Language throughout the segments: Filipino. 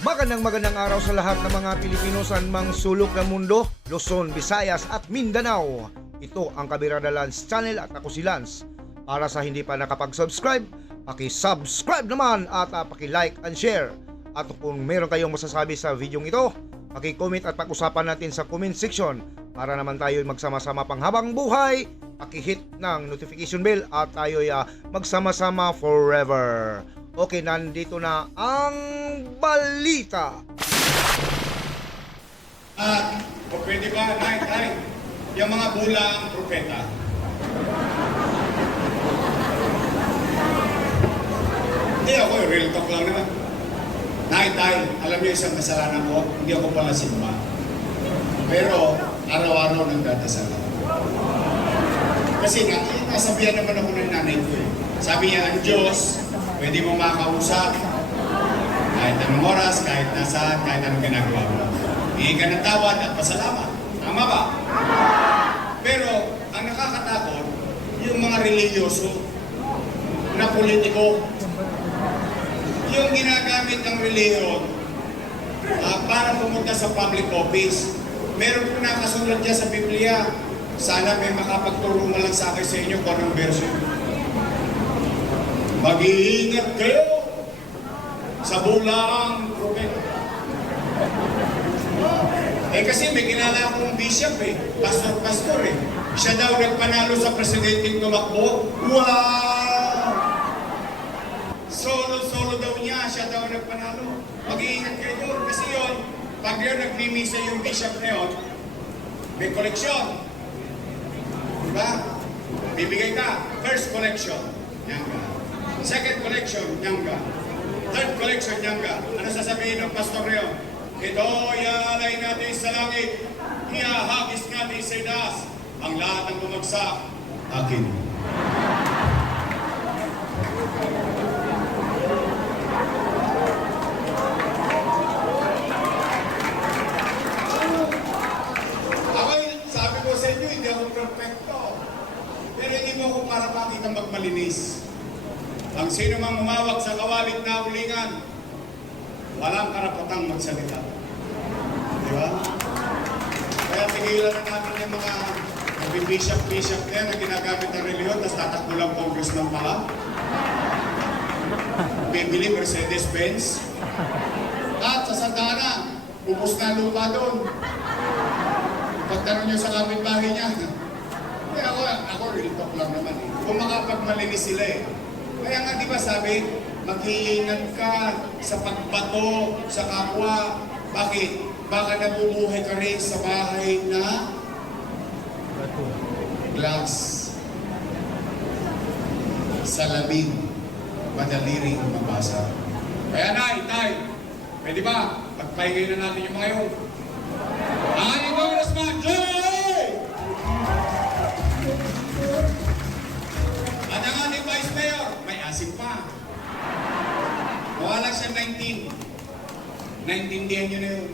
Magandang araw sa lahat ng mga Pilipino sa mang sulok ng mundo, Luzon, Visayas at Mindanao. Ito ang Kabirada Lance Channel at ako si Lance. Para sa hindi pa nakapag-subscribe, paki-subscribe naman at paki-like and share. At kung meron kayong masasabi sa video ito, paki-comment at pag-usapan natin sa comment section para naman tayo magsama-sama panghabang buhay. Paki-hit ng notification bell at tayo magsama-sama forever. Okay, nandito na ang balita. O pwede ba, Nay, yung mga bulang propeta? Hindi ako, real talk lang naman. Nay, alam niyo isang kasalanan ko, hindi ako pala simba. Pero, araw-araw nagdadasal ako. Kasi nasabihan naman ako ng nanay ko eh. Sabi niya, ang Diyos, pwede mo makausap kahit anong oras, kahit nasaan, kahit anong ginagawa mo. Hihingi ka ng tawad at pasalamat. Tama ba? Pero, ang nakakatakot, yung mga religyoso na politiko, yung ginagamit ng reliyon para pumunta sa public office. Meron po nakasulat dyan sa Biblia. Sana may makapagturo mo lang sa akin sa inyo kung anong version. Mag-iingat kayo sa bulang propeta. Kasi may kilala akong bishop pastor eh. Siya daw nagpanalo sa presidenteng tumakbo. Wow! Solo daw niya, siya daw nagpanalo. Mag-iingat kayo doon. Kasi yun, pag yun nagmimisa yung bishop na yun, may koleksyon. Diba? Bibigay ka. First collection, yan ka. Second collection, nyangga. Third collection, nyangga. Ano sasabihin ng pastor niyo? Ito, iaalay natin sa langit. Ihahagis natin sa itaas. Ang lahat ng bumagsak, akin. Ako, sabi ko sa inyo, hindi ako perfecto. Pero hindi mo ako para makitang magmalinis. Ang sino mang umawak sa kawalit na ulingan, walang karapatang magsalita. Di ba? Kaya tigilan na natin yung mga bishop na yan na ginagamit ng reliyon, tapos tatakbo lang congressman pala. Bibili Mercedes-Benz. At sa Santa Ana, ubos na lupa doon. Pagtanong nyo sa kapitbahay niya, ako real talk lang naman eh. Kung makapagmalinis sila eh. Kaya nga di ba sabi, mag-iingat ka sa pagbato sa kapwa. Bakit? Baka nabubuhay ka rin sa bahay na glass. Salamin. Madali rin mabasa. Kaya Nay, pwede ba? Pagpahingay na natin yung mga yun. Ang ating congressman, Joy! At ang ating vice mayor, may asim pa. Mawala siya 19. Naintindihan nyo na yun.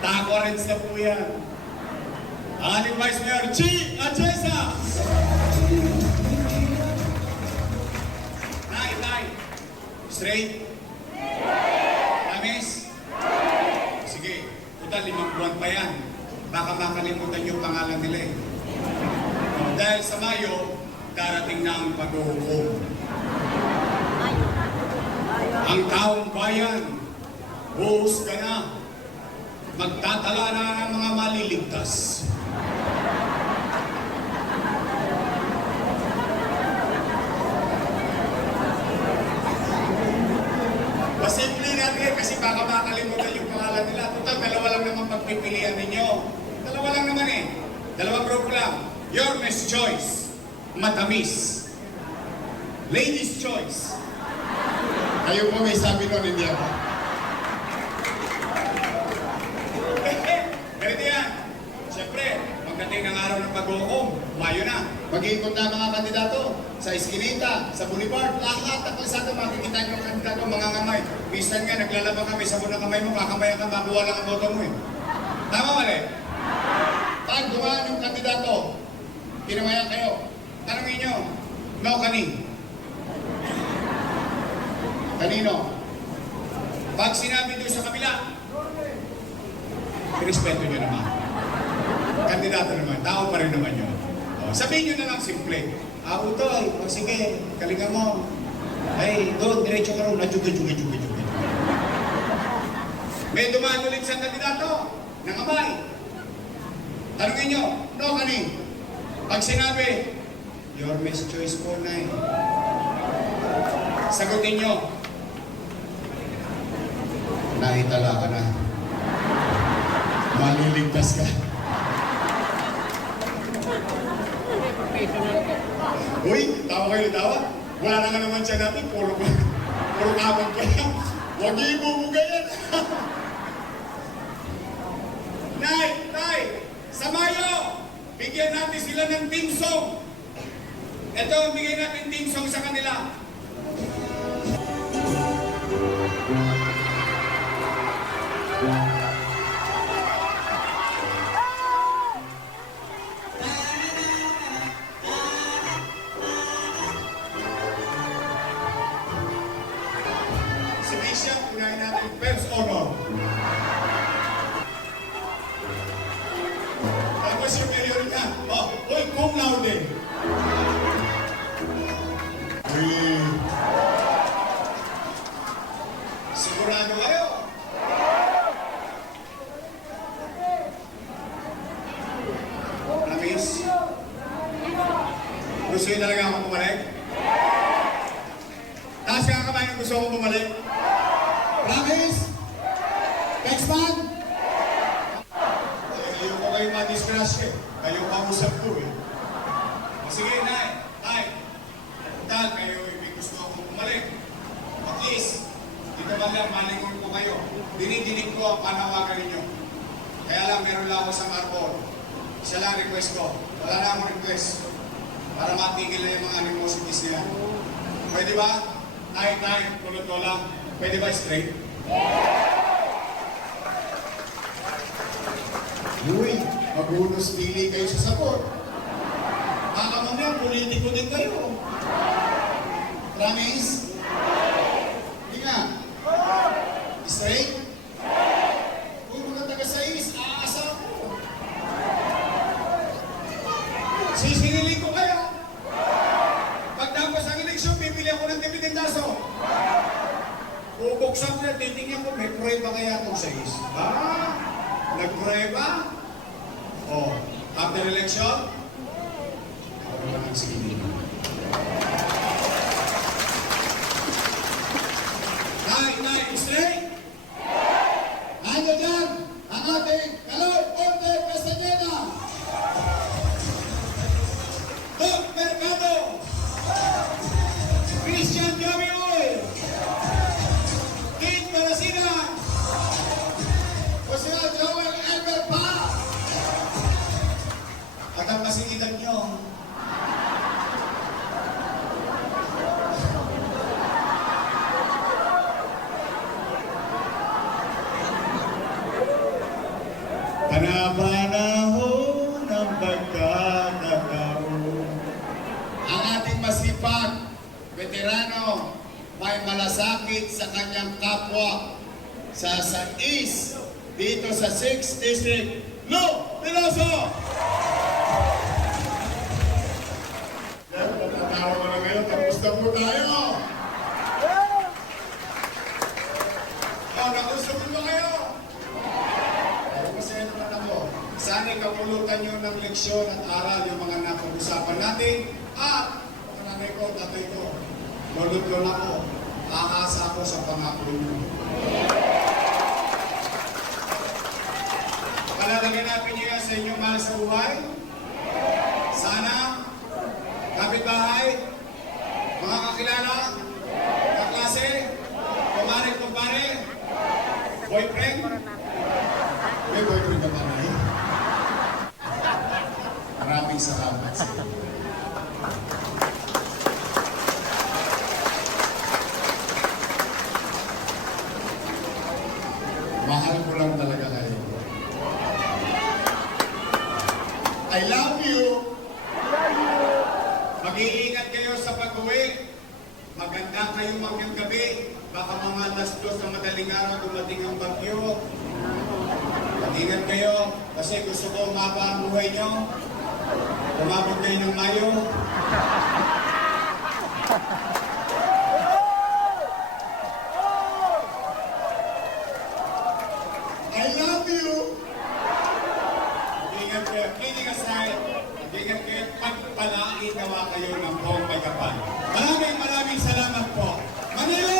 Taco-reds na po yan. Ang ating vice mayor, Chi Achesa! Nay, straight? Tamis? Sige, total 5 buwan pa yan. Baka makalimutan yung pangalan nila eh. Dahil sa Mayo, darating na ang paghuhukom. Ang taong bayan, buhos ka na. Magtatala na ng mga maliligtas. Pasimple natin kasi baka makalimutan yung pangalan nila. Total, dalawa lang naman pagpipilian ninyo. Dalawa lang naman eh. Dalawang grupo lang. Your Miss Choice. Matamis. Ladies' Choice. Kayo po may sabi nun, hindi ako. Ganito yan. Siyempre, pagdating ng araw ng pag-uukom, Mayo na. Mag-iikot na mga kandidato sa Eskinita, sa Boulevard, lahat ng kalsada makikita nyo ang kandidato, mga kamay. Minsan nga, naglalaba kami, sabon ng kamay mo, kakamayan ka, mabuha lang ang boto mo eh. Tama mali? Pag dumaan yung kandidato, kinamayan kayo. Tanongin nyo, no kani? Kanino? Pag sinabi doon sa kabila, respeto nyo naman. Kandidato naman, tao pa rin naman yun. O, sabihin nyo na lang simple. Utoy, o sige, kalinga mo. Ay, doon, diretso ka rin, nadjuga. May dumaan ulit sa kandidato, nangamay. Tanungin nyo, no kaning? Pag sinabi, your best choice po na eh. Sagutin nyo, naitala ka na. Maliligtas ka. Uy, tawa kayo na tawa. Wala na nga naman siya natin. Puro kamag ka. Huwag niyo ibubuga yan. Nay, sa Mayo, bigyan natin sila ng team song. Ito, bigyan natin team song sa kanila. Si Bishop, unahin natin first honor. Tapos yung mayor niya, uy, cum laude. Uy. Sigurado kayo? Promise? Gusto nyo talaga ako bumalik? Taas ka kamay ng gusto ko bumalik? Promise? Next man? Ayoko kayo ma-disgrasya eh. Kayo kausap ko eh. O sige, Nay. Tal, kayo may gusto akong bumalik. At least, dito ba lang malingon ko kayo. Dinidinig ko ang panawagan ninyo. Kaya lang, meron lang ako sa Marbol. Isa lang request ko. Wala na akong request. Para matigil na yung mga animosities nila. Pwede ba? Tay, kulot ko lang. Pwede ba straight? Uy, mag-unos pili kayo sa sagot. Baka mamaya, politiko din kayo. Promise? Hindi nga. Straight? Kung mga taga-sais, aasa ko. Sisingilin ko kayo. Pagtapos ang eleksyon, bibili ako ng dividendaso. Bubuksan ko na, titingnan ko, may prueba kaya itong sais. Nagprueba? After election? Ako naman ang sige. Nay, straight? Ano dyan? Ang ating Kaloy Ponte Castañeda! Doc Mercado! Christian Gamioy! Kate Marasina! Jose Joel Elmer Pa! At ang kasingitan nyo, panahon ng pagkakataon. Ang ating masipag, veterano, may malasakit sa kanyang kapwa sa East, dito sa 6th District, Lo Piloso! Yan, natatawa ko na ngayon, tapos na po tayo! Nagustuhan mo kayo? Masaya naman ako. Sana'y kapulutan nyo ng leksyon at aral yung mga napag-usapan natin. At, mga nanay ko, tatay ko, lulot-lul ako. Aasa ako sa pangako nyo. Palalaganapin niyo yan sa inyong mahal sa buhay? Sana, kapitbahay, mga kakilala, kaklase, kumpare, boyfriend? May boyfriend ka ba na eh? Maraming salamat sa iyo. Mahal ko lang talaga kayo. I love you! Mag-iingat kayo sa pag-uwi. Maganda kayo magandang gabi. Baka mga alas 2 ng madaling araw dumating ang bagyo. Mag-ingat kayo kasi gusto ko umaba ang buhay nyo. Umabot kayo ng Mayo. I love you! Mag-ingat kayo. Kidding aside, mag-ingat kayo. Pagpalain nawa kayo ng buong may kapal. Maraming salamat po. Manila!